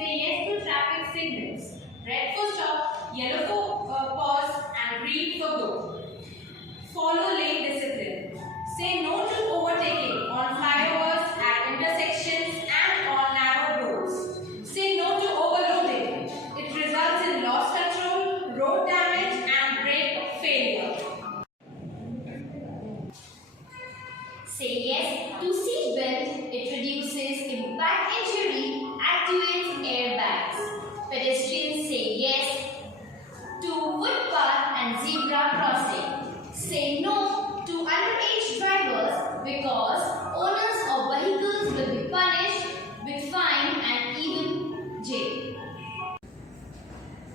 Say yes to traffic signals. Red for stop, yellow for pause and green for go. Follow lane discipline. Say no to overtaking on flyovers, at intersections and on narrow roads. Say no to overloading. It results in loss control, road damage and brake failure. Say yes to seat belt. It reduces impact injury, activates airbags. Pedestrians say yes to footpath and zebra crossing. Say no to underage drivers because owners of vehicles will be punished with fine and even jail.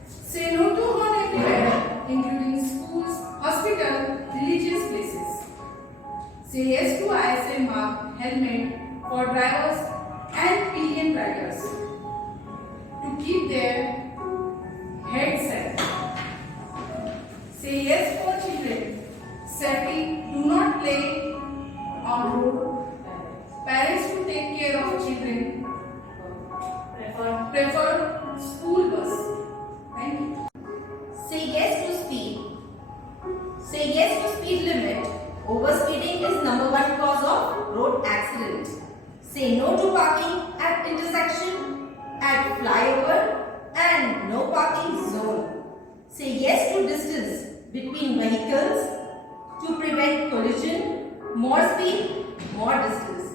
Say no to horn everywhere, including schools, hospitals, religious places. Say yes to ISA marked helmet for drivers and pillion riders to keep their heads set. Say yes for children. Safety, do not play on road. Parents to take care of children. Prefer school bus. Thank you. Say yes to speed. Say yes to speed limit. Overspeeding is number one cause of road accidents. Say no to parking at intersection, at flyover and no parking zone. Say yes to distance between vehicles to prevent collision. More speed, more distance.